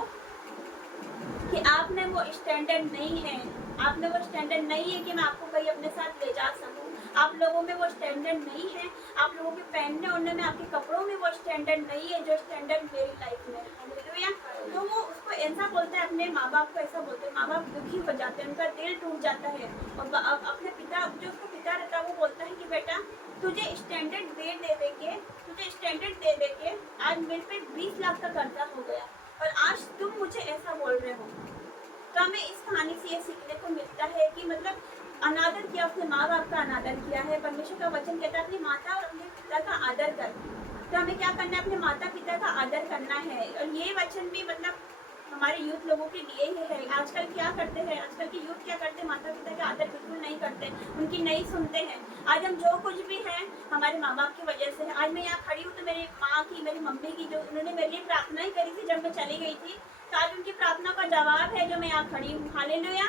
कि आप में वो स्टैंडर्ड नहीं है, आप में वो स्टैंडर्ड नहीं है कि मैं आपको कहीं अपने साथ ले जा सकूं। आप लोगों में वो स्टैंडर्ड नहीं है, आप लोगों के पहनने ओढ़ने में, आपके कपड़ों में वो स्टैंडर्ड नहीं है जो स्टैंडर्ड मेरी लाइफ में है। तो वो उसको ऐसा बोलता है, अपने माँ बाप को ऐसा बोलते हैं। माँ बाप दुखी हो जाते हैं, उनका दिल टूट जाता है। और अपने पिता, जो उसका पिता रहता है, वो बोलता है कि बेटा तुझे स्टैंडर्ड दे के आज मेरे पे 20 लाख का कर्जा हो गया और आज तुम मुझे ऐसा बोल रहे हो। तो हमें इस कहानी से ये सीखने को मिलता है कि मतलब अनादर किया, उसने माँ बाप का अनादर किया है। परमेश्वर का वचन कहता है अपनी माता और अपने पिता का आदर कर। तो हमें क्या करना है, अपने माता पिता का आदर करना है। और ये वचन भी मतलब हमारे यूथ लोगों के लिए ही है। आजकल क्या करते हैं, आजकल के यूथ क्या करते हैं, माता पिता का आदर बिल्कुल नहीं करते, उनकी नहीं सुनते हैं। आज हम जो कुछ भी हैं हमारे माँ बाप की वजह से। आज मैं यहाँ खड़ी हूँ तो मेरी माँ की, मेरी मम्मी की, जो उन्होंने मेरे लिए प्रार्थना ही करी थी जब मैं चली गई थी, तो आज उनकी प्रार्थना का जवाब है जो मैं यहाँ खड़ी हूँ। हालेलुया।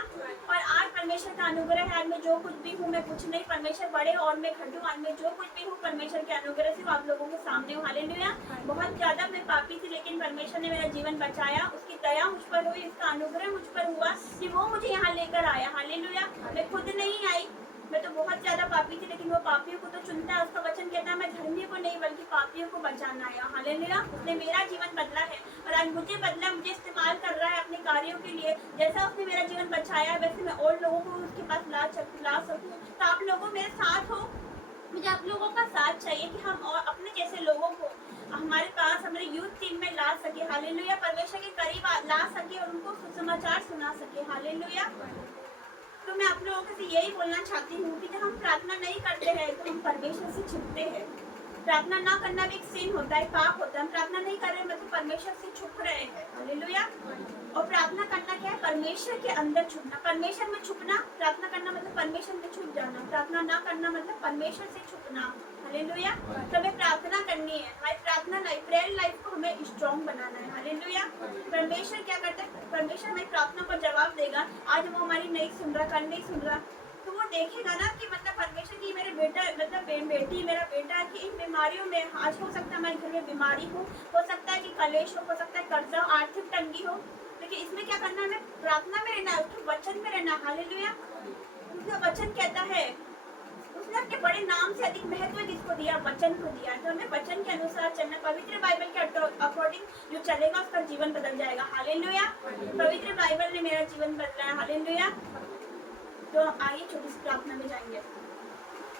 और आज परमेश्वर का अनुग्रह है, आज मैं जो कुछ भी हूँ, मैं कुछ नहीं, परमेश्वर बड़े और मैं खड़ी हूँ। आज मैं जो कुछ भी हूँ परमेश्वर के अनुग्रह से आप लोगों के सामने हूँ। हालेलुया। बहुत ज़्यादा मैं पापी थी लेकिन परमेश्वर ने मेरा जीवन बचाया, उसकी दया मुझ पर हुई, उसका अनुग्रह मुझ पर हुआ कि वो मुझे यहाँ लेकर आया। हालेलुया। मैं खुद नहीं आई, मैं तो बहुत ज्यादा पापी थी, लेकिन वो पापियों को तो चुनता है। उसका वचन कहता है मैं धर्मियों को नहीं बल्कि पापियों को बचाना आया। हालेलुया। उसने मेरा जीवन बदला है और आज मुझे बदला, मुझे इस्तेमाल कर रहा है अपने कार्यों के लिए। जैसा उसने मेरा जीवन बचाया है वैसे मैं और लोगों को उसके पास ला सकूँ। तो आप लोगों मेरे साथ हो, मुझे आप लोगों का साथ चाहिए कि हम और अपने जैसे लोगों को हमारे पास हमारे यूथ टीम में ला सके। हालेलुया। परमेश्वर के करीब ला सके और उनको सुसमाचार सुना सके। हालेलुया। तो मैं आप लोगों से यही बोलना चाहती हूँ कि जब हम प्रार्थना नहीं करते हैं तो हम परमेश्वर से छुपते हैं। प्रार्थना ना करना भी एक सीन होता है, पाप होता है। हम प्रार्थना नहीं कर रहे मतलब परमेश्वर से छुप रहे हैं। हालेलुया। और प्रार्थना करना क्या है? परमेश्वर के अंदर छुपना, परमेश्वर में छुपना। प्रार्थना करना मतलब परमेश्वर में छुप जाना, प्रार्थना ना करना मतलब परमेश्वर से छुपना। हालेलुया। तो हमें प्रार्थना करनी है, हमारी प्रार्थना लाइफ, प्रेयर लाइफ को हमें स्ट्रॉन्ग बनाना है। हालेलुया। परमेश्वर क्या करता है? परमेश्वर हमारी प्रार्थना को जवाब देगा। आज वो हमारी नहीं सुन रहा, कल नहीं सुन रहा, तो वो देखेगा ना कि मतलब परमेश्वर की मेरे बेटा मतलब बेटी मेरा बेटा कि इन बीमारियों में आज हो सकता है हमारे घर में बीमारी हो सकता है कि कलेश हो सकता है कर्जा, आर्थिक तंगी हो, लेकिन इसमें क्या करना है? हमें प्रार्थना में रहना है, उसके वचन में रहना। हालेलुया। उसका वचन कहता है, उसने अपने बड़े नाम से अधिक महत्व किसको दिया? वचन को दिया। तो हमें वचन के अनुसार चलना, पवित्र बाइबल के अकॉर्डिंग जो चलेगा उसका जीवन बदल जाएगा। हालेलुया। पवित्र बाइबल ने मेरा जीवन बदला है। हालेलुया। तो आइए छोटी सी प्रार्थना में जाएंगे।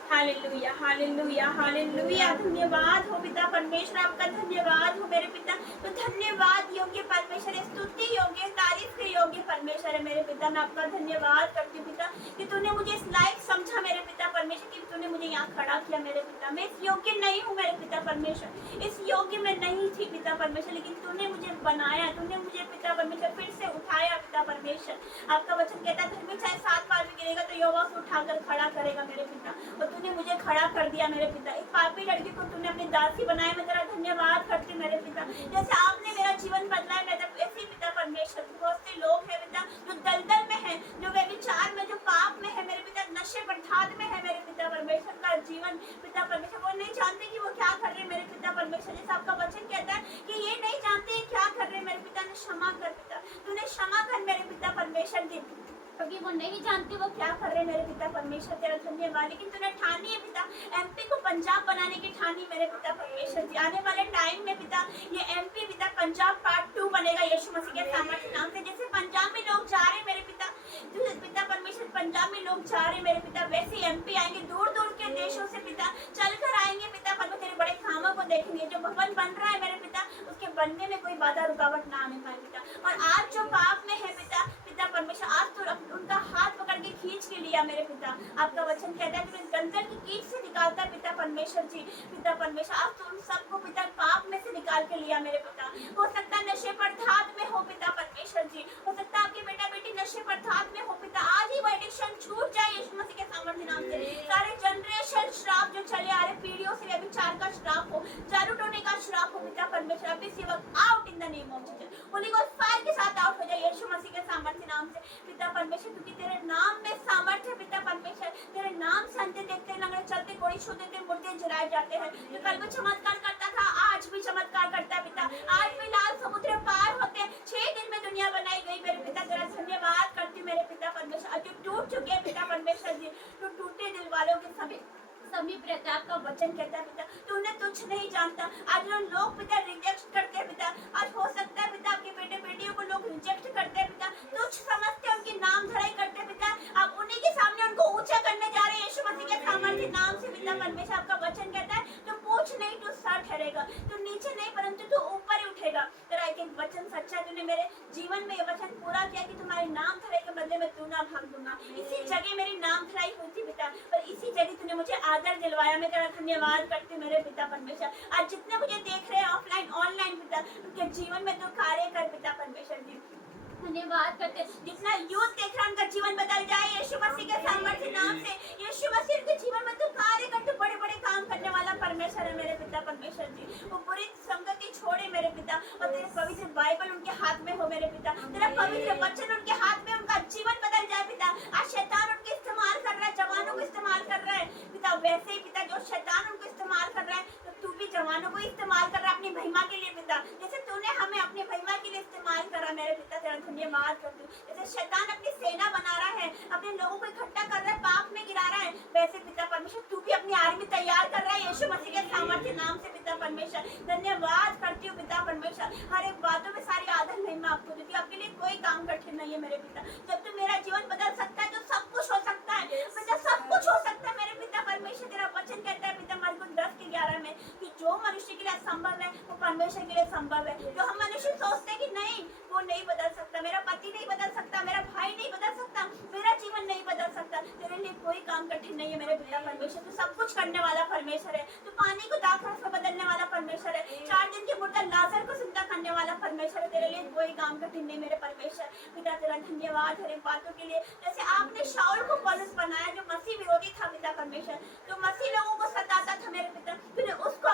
Hallelujah, hallelujah, hallelujah. धन्यवाद हो पिता परमेश्वर, आपका धन्यवाद हो मेरे पिता। तो धन्यवाद योग्य परमेश्वर, स्तुति योग्य, तारीफ के योग्य परमेश्वर है मेरे पिता। मैं आपका धन्यवाद करती हूँ पिता कि तूने मुझे इस लायक समझा मेरे पिता परमेश्वर, कि तूने मुझे यहाँ खड़ा किया मेरे पिता। मैं इस योग्य नहीं हूँ मेरे पिता परमेश्वर, इस योग्य में नहीं थी पिता परमेश्वर, लेकिन तूने मुझे बनाया, तूने मुझे पिता परमेश्वर फिर से उठाया पिता परमेश्वर। आपका वचन कहता है धर्मी चाहे 7 बार भी गिरेगा तो यहोवा उसे उठाकर खड़ा करेगा मेरे पिता। और तूने मुझे खड़ा कर दिया मेरे पिता। इस पापी लड़की को तूने अपनी दासी बनाया। मैं तेरा धन्यवाद करती हूँ मेरे पिता। जैसे आपने मेरा जीवन बदला है मैं ऐसे ही पिता परमेश्वर, बहुत से लोग हैं पिता जो दलदल में है, जो व्यभिचार में, जो पाप में है मेरे पिता, नशे पदार्थ में है मेरे पिता परमेश्वर का जीवन पिता परमेश्वर, वो नहीं जानते कि वो क्या कर रहे हैं मेरे पिता परमेश्वर। जैसे आपका वचन कहता है कि ये नहीं जानते क्या कर रहे हैं मेरे पिता। ने क्षमा कर पिता, तूने क्षमा कर मेरे पिता परमेश्वर जी, क्योंकि वो नहीं जानते वो क्या कर रहे हैं मेरे पिता परमेश्वर। तेरा धन्यवाद। लेकिन तूने ठानी है पिता एमपी को पंजाब बनाने की ठानी मेरे पिता परमेश्वर जी। आने वाले टाइम में पिता ये एमपी पिता पंजाब पार्ट 2 बनेगा यीशु मसीह के सामर्थ्य नाम से। जैसे पंजाब में लोग जा रहे हैं मेरे पिता, पिता परमेश्वर पंजाब में लोग जा रहे हैं मेरे पिता, वैसे एमपी आएंगे, दूर दूर के देशों से पिता चलकर आएंगे पिता परमेश्वर, तेरे बड़े कामों को देखेंगे। जो भवन बन रहा है मेरे पिता उसके बनने में कोई बाधा रुकावट ना आने पाए पिता। और आज जो पाप में है पिता परमेश्वर, आज तो उनका हाथ पकड़ के खींच के लिया मेरे पिता। आपका वचन कहता है कि गंदल की कीच से निकालता है पिता परमेश्वर जी। पिता परमेश्वर आज तो उन सबको पिता पाप में से निकाल के लिया मेरे पिता। हो सकता है नशे पदार्थ में हो पिता परमेश्वर जी, हो सकता है आपके बेटा बेटी नशे पदार्थ में हो पिता, आज ही वो एडिक्शन छूट जाए यीशु मसीह के सामर्थ्य नाम से। सारे जनरेशन श्राप जो चले आ रहे पीढ़ियों से, व्यभिचार का श्राप हो, चालू टोने का श्राप हो पिता परमेश्वर, अभी से वक्त out in the name of Jesus. Holi ghost fire के साथ आउट हो जाए यीशु मसीह के सामर्थ्य नाम से पिता परमेश्वर, क्योंकि तेरे नाम में सामर्थ्य पिता परमेश्वर। तेरे नाम से अंधे देखते, लंगड़े चलते, कोड़ी छू देते, मुर्दे जलाए जाते हैं। जो कल भी चमत्कार करता था आज भी चमत्कार करता है पिता। आज भी लाल समुद्र पार होते 6 दिन में दुनिया बनाई गई मेरे पिता। तेरा धन्यवाद करती हूँ मेरे पिता परमेश्वर। आज जो टूट चुके हैं पिता परमेश्वर जी, तो टूटे दिल वालों के समीप रहता है। आपका वचन कहता है पिता तो उन्हें तुच्छ नहीं जानता। आज लोग पिता रिजेक्ट करते हैं पिता, आज हो सकता है पिता आपके बेटे बेटियों को लोग रिजेक्ट करते हैं पिता, तुच्छ समझते हैं, उनकी नाम धराई करते हैं पिता। आप उन्हीं के सामने उनको ऊंचा करने जा रहे हैं यीशु मसीह के सामर्थ्य नाम से पिता परमेश्वर। आपका वचन कहता है तो पूछ नहीं तो सर ठहरेगा, तो नीचे नहीं परंतु तो ऊपर ही उठेगा। तेरा एक एक वचन सच्चा, तूने मेरे जीवन में ये वचन पूरा किया कि तुम्हारे नाम धराई के बदले में तू ना भाग दूंगा। इसी जगह मेरी नाम धराई हुई थी पिता, और इसी जगह तूने मुझे आदर दिलवाया। मैं तेरा धन्यवाद करती हूँ मेरे पिता परमेश्वर। आज जितने मुझे देख रहे हैं ऑफलाइन ऑनलाइन पिता, उनके जीवन में तो कार्य कर पिता परमेश्वर जी। धन्यवाद करते जितना यूथ देख रहा है उनका जीवन बदल जाए यीशु मसीह के सामर्थ्य नाम से। यीशु मसीह के जीवन में तो कार्य करते बड़े बड़े काम करने वाला परमेश्वर है मेरे पिता परमेश्वर जी। वो बुरी संगति छोड़े मेरे पिता, और तेरे पवित्र बाइबल उनके हाथ में हो मेरे पिता। तेरा पवित्र वचन उनके हाथ में, उनका जीवन बदल जाए पिता। आज शैतान उनके इस्तेमाल कर रहा है, जवानों को इस्तेमाल कर रहा है पिता, वैसे ही पिता जो शैतान उनको इस्तेमाल कर रहा है तो तू भी जवानों को इस्तेमाल कर रहा है अपनी महिमा के लिए पिता। जैसे तूने हमें अपनी महिमा के लिए इस्तेमाल करा मेरे पिता, तेरा धन्यवाद करती हूँ। जैसे शैतान अपनी सेना बना रहा है, अपने लोगों को इकट्ठा कर रहा है, पाप में गिरा रहा है, परमेश्वर। धन्यवाद करती हूँ पिता परमेश्वर, हर एक बातों में सारी आदर महिमा आपको देती हूँ। आपके लिए कोई काम कठिन नहीं है मेरे पिता। जब तू मेरा जीवन बदल सकता है तो सब कुछ हो सकता है पिता, सब कुछ हो सकता है मेरे पिता परमेश्वर। तेरा वचन कहता है पिता मरकुस 10:11 में कि जो मनुष्य के लिए असंभव है वो परमेश्वर के लिए संभव है। जो हम मनुष्य सोचते हैं कि नहीं वो नहीं बदल सकता, मेरा पति नहीं बदल सकता, मेरा भाई नहीं बदल सकता, मेरा जीवन नहीं बदल सकता, तेरे लिए कोई काम कठिन नहीं है मेरे पिता परमेश्वर। तू सब कुछ करने वाला परमेश्वर है। तू पानी को दाख रस में बदलने वाला परमेश्वर है। 4 दिन के मुर्दा लाजर को जिंदा करने वाला परमेश्वर है। तेरे लिए कोई काम कठिन नहीं मेरे परमेश्वर। पिता तेरा धन्यवाद हर एक बातों के लिए। जैसे आपने शाऊल को पौलुस बनाया जो मसीह विरोधी था पिता परमेश्वर, जो मसीह लोगों को सताता था मेरे पिता, तूने उसको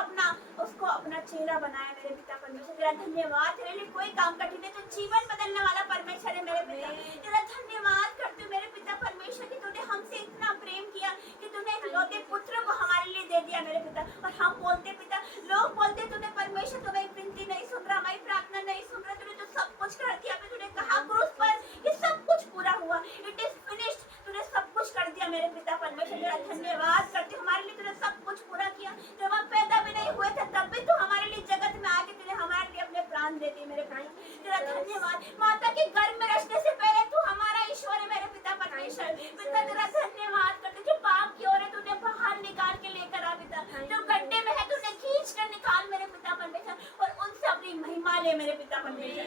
अपना चेहरा बनाया मेरे पिता परमेश्वर। तेरा धन्यवाद। तेरे लिए कोई काम कठिन नहीं, तो जीवन बदलने वाला परमेश्वर है मेरे पिता। तेरा धन्यवाद करती हूँ मेरे पिता परमेश्वर कि तूने हमसे इतना प्रेम किया कि तूने इकलौते पुत्र को हमारे लिए दे दिया मेरे पिता। और हम बोलते पिता, लोग बोलते तूने परमेश्वर तुम्हें विनती नहीं सुन रहा, हमारी प्रार्थना नहीं सुन रहा, तूने तो सब कुछ कर दिया। तूने कहा क्रूस पर कि सब कुछ पूरा हुआ, इट इज फिनिश्ड, तूने सब कुछ कर दिया मेरे पिता परमेश्वर। तेरा धन्यवाद करती हूँ, हमारे लिए तूने सब कुछ पूरा किया। जब हम पैदा भी नहीं हुए थे तब भी तू हमारे लिए जगत में आके तूने हमारे लिए अपने प्राण दे दिए मेरे भाई। तेरा धन्यवाद। माता के गर्भ में रचने से पहले तू हमारा ईश्वर है मेरे पिता परमेश्वर। पिता तेरा धन्यवाद करते, जो पाप की ओर है तूने बाहर निकाल के लेकर आ पिता, जो गड्ढे में है तूने खींच कर निकाल मेरे पिता परमेश्वर, और उनसे अपनी महिमा ले मेरे पिता परमेश्वर।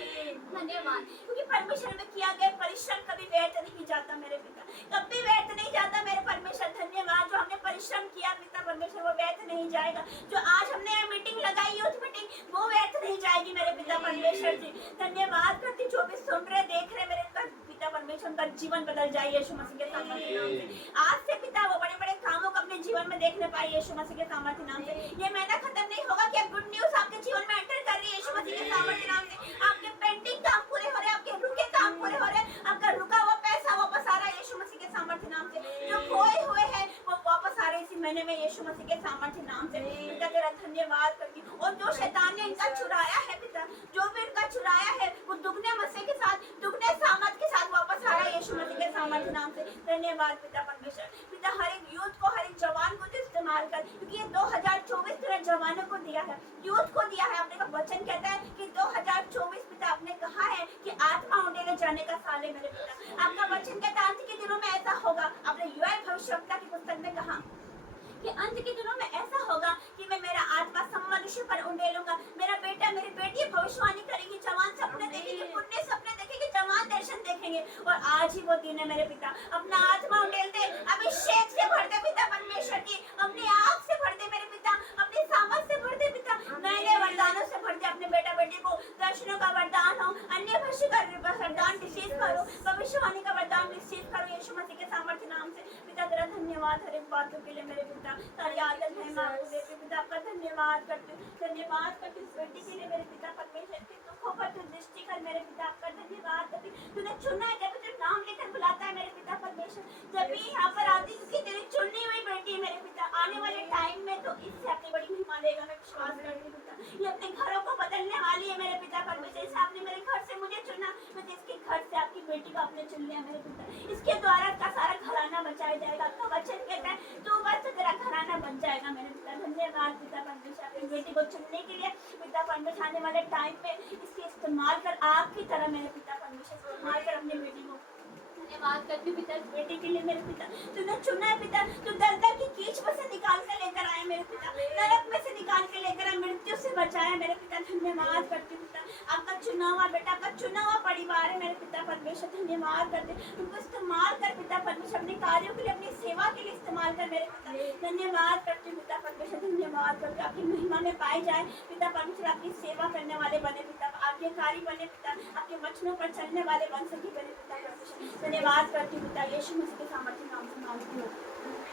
धन्यवाद, क्योंकि परमेश्वर में किया गया परिश्रम कभी व्यर्थ नहीं जाता मेरे पिता, कभी व्यर्थ नहीं जाता मेरे परमेश्वर। धन्यवाद, जो हमने परिश्रम किया पिता परमेश्वर वो व्यर्थ नहीं जाएगा। जो आज हमने मीटिंग लगाई, यूथ मीटिंग, वो व्यर्थ नहीं जाएगी मेरे पिता परमेश्वर जी। धन्यवाद करती, जो भी सुन रहे देख रहे मेरे पिता परमेश्वर, उनका जीवन बदल जाए यीशु मसीह के सामर्थ्य नाम से। आज से पिता वो बड़े बड़े कामों को अपने जीवन में देखने पाए यीशु मसीह के सामर्थ्य नाम से। ये महीना खत्म नहीं होगा कि गुड न्यूज आपके जीवन में एंटर कर रही है यीशु मसीह के सामर्थ्य नाम से। आपके पेंडिंग काम पूरे हो रहे हैं, आपके रुके काम पूरे हो रहे हैं, आपका रुका हुआ पैसा वापस आ रहा है यीशु मसीह के सामर्थ्य नाम से। जो खोए हुए हैं वो वापस आ रहे इसी महीने में यीशु मसीह के सामर्थ्य नाम से। पिता तेरा धन्यवाद करती हूँ। और जो शैतान ने इनका चुराया है पिता, जो भी इनका चुराया है वो दुगने मसीह के साथ, दुगने सामर्थ के साथ वापस आ रहा है यीशु मसीह के सामर्थ्य नाम से। धन्यवाद पिता परमेश्वर। पिता हर एक यूथ को, हर एक जवान को तो इस्तेमाल कर, क्योंकि ये 2024 तेरे जवानों को दिया है, यूथ को दिया है। आपने का वचन कहता है कि 2024 पिता आपने कहा है कि आत्मा उंडेले जाने का साल है मेरे पिता। आपका वचन कहता है अंत के दिनों में ऐसा होगा। आपने योएल भविष्यवक्ता की पुस्तक में कहा कि अंत के दिनों में ऐसा होगा कि मैं मेरा आत्मा सब मनुष्य पर उंडेलूंगा। मेरा बेटा मेरी बेटी भविष्यवाणी करेगी, जवान सपने देखेंगे, पुण्य सपने देखेंगे, जवान दर्शन देखेंगे। और आज ही वो दिन है मेरे पिता। अपना आत्मा उंडेल दे, अभिषेक से भर दे पिता परमेश्वर की, अपनी आग से भर दे मेरे पिता, अपनी सामर्थ से भर दे पिता, नए नए वरदानों से भर दे अपने बेटा बेटी को। दर्शनों का वरदान हो, अन्य भाषा का वरदान रिसीव करो, भविष्यवाणी का वरदान रिसीव करो यीशु मसीह के सामर्थ्य नाम से। पिता तेरा धन्यवाद हर एक बातों के लिए मेरे पिता। सारी आदत है मैं आपको देती हूँ पिता। आपका धन्यवाद करती हूँ, धन्यवाद करती हूँ इस बेटी के लिए मेरे पिता परमेश्वर के दुखों पर तू दृष्टि कर मेरे पिता। आपका धन्यवाद करती हूँ, तूने चुना है, जब तेरा नाम लेकर बुलाता है मेरे पिता परमेश्वर, जब भी यहाँ पर आती क्योंकि तेरी चुनी हुई बेटी है मेरे पिता। आने वाले टाइम में तो इससे अपनी बड़ी महिमा लेगा, मैं विश्वास करती हूँ पिता। ये अपने घरों को बदलने वाली है मेरे पिता परमेश्वर। जैसे आपने मेरे घर से मुझे चुना, मैं इसके घर से आपकी बेटी को आपने चुन लिया मेरे पिता। इसके द्वारा का सारा घराना बचाया जाएगा। आपका वचन कहता है तू बस तेरा घराना बच जाएगा मेरे पिता। धन्यवाद पिता परमेश्वर अपनी बेटी को चुनने के लिए। पिता परमेश्वर आने वाले टाइम में इसके इस्तेमाल कर, आपकी तरह मेरे पिता परमेश्वर इस्तेमाल कर अपनी बेटी को। धन्यवाद करती हूँ पिता इस बेटी के लिए मेरे पिता। तूने चुना है पिता, तू दलदल की कीच में से निकाल कर लेकर आए मेरे पिता, नरक में से निकाल के लेकर आए, मृत्यु से बचाया मेरे पिता। धन्यवाद करती हूँ पिता। आपका चुना हुआ बेटा, आपका चुना हुआ परिवार है मेरे पिता परमेश्वर। धन्यवाद करते, उनको इस्तेमाल कर पिता परमेश्वर, अपने कार्यों के लिए, अपनी सेवा के लिए इस्तेमाल कर मेरे पिता। धन्यवाद करती हूँ पिता परमेश्वर। धन्यवाद करते, आपकी महिमा में पाए जाए पिता परमेश्वर, आपकी सेवा करने वाले बने पिता, आज्ञाकारी बने पिता, आपके वचनों पर चलने वाले बन सके बने पिता परमेश्वर। धन्यवाद करती हूँ पिता, यीशु मसीह के सामर्थ्य नाम से मांगती हूँ।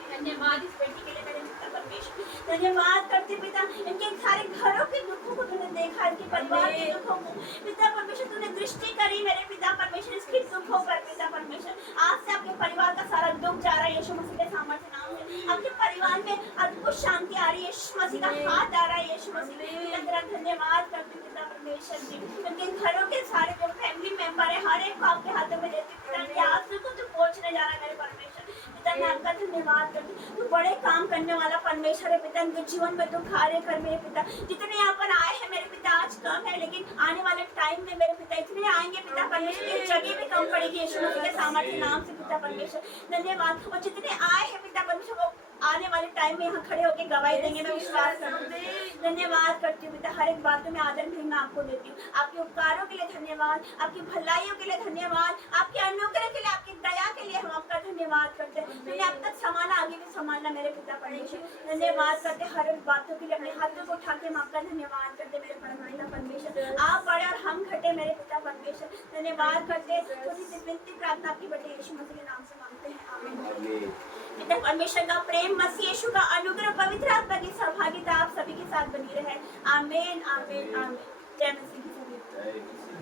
धन्यवाद इस बेटी के लिए मेरे पिता परमेश्वर। धन्यवाद करती पिता, इनके सारे घरों के दुखों को तूने देखा, इनके परिवार के दुखों को पिता परमेश्वर तूने दृष्टि करी मेरे पिता परमेश्वर, इसके दुखों पर पिता परमेश्वर। आज से आपके परिवार का सारा दुख जा रहा है यीशु मसीह के सामर्थ्य नाम से। आपके परिवार में अद्भुत शांति आ रही है, यीशु मसीह का हाथ आ रहा है यीशु मसीह। तेरा धन्यवाद करती पिता परमेश्वर जी। इनके घरों के सारे जो फैमिली मेंबर है हर एक को आपके हाथों में देती पिता, इनके आंसू को तू पोंछने जा रहा है मेरे परमेश्वर। पिता मैं आपका धन्यवाद करती हूँ, तू बड़े काम करने वाला परमेश्वर है पिता, इनके जीवन में तुम कार्य कर मेरे पिता। जितने यहाँ पर आए हैं मेरे पिता आज कम है, लेकिन आने वाले टाइम में मेरे पिता इतने आएंगे पिता परमेश्वर की जगह भी कम पड़ेगी यीशु मसीह के सामर्थ्य नाम से पिता परमेश्वर धन्यवाद। और जितने आए हैं पिता परमेश्वर वो आने वाले टाइम में यहाँ खड़े होकर गवाही देंगे, मैं विश्वास करती हूँ। धन्यवाद करती हूँ पिता, हर एक बातों में आदर भी मैं आपको देती हूँ। आपके उपकारों के लिए धन्यवाद, आपकी भलाइयों के लिए धन्यवाद, आपके अनुग्रह के लिए, आपकी दया के लिए हम आपका धन्यवाद करते हैं। मैंने अब तक संभाला, आगे भी संभालना मेरे पिता परमेश्वर। धन्यवाद करते हर एक बातों के लिए, अपने हाथों को उठा के हम आपका धन्यवाद करते मेरे परमात्मा परमेश्वर। आप बड़े और हम घटे मेरे पिता परमेश्वर। धन्यवाद करते छोटी सी विनती प्रार्थना आपकी बेटे यीशु मसीह के नाम से मांगते हैं, आमीन। पिता परमेश्वर का प्रेम, मसीह यीशु का अनुग्रह, पवित्र आत्मा की सहभागिता आप सभी के साथ बनी रहे। आमीन आमीन आमीन। जय मसीह की सभी।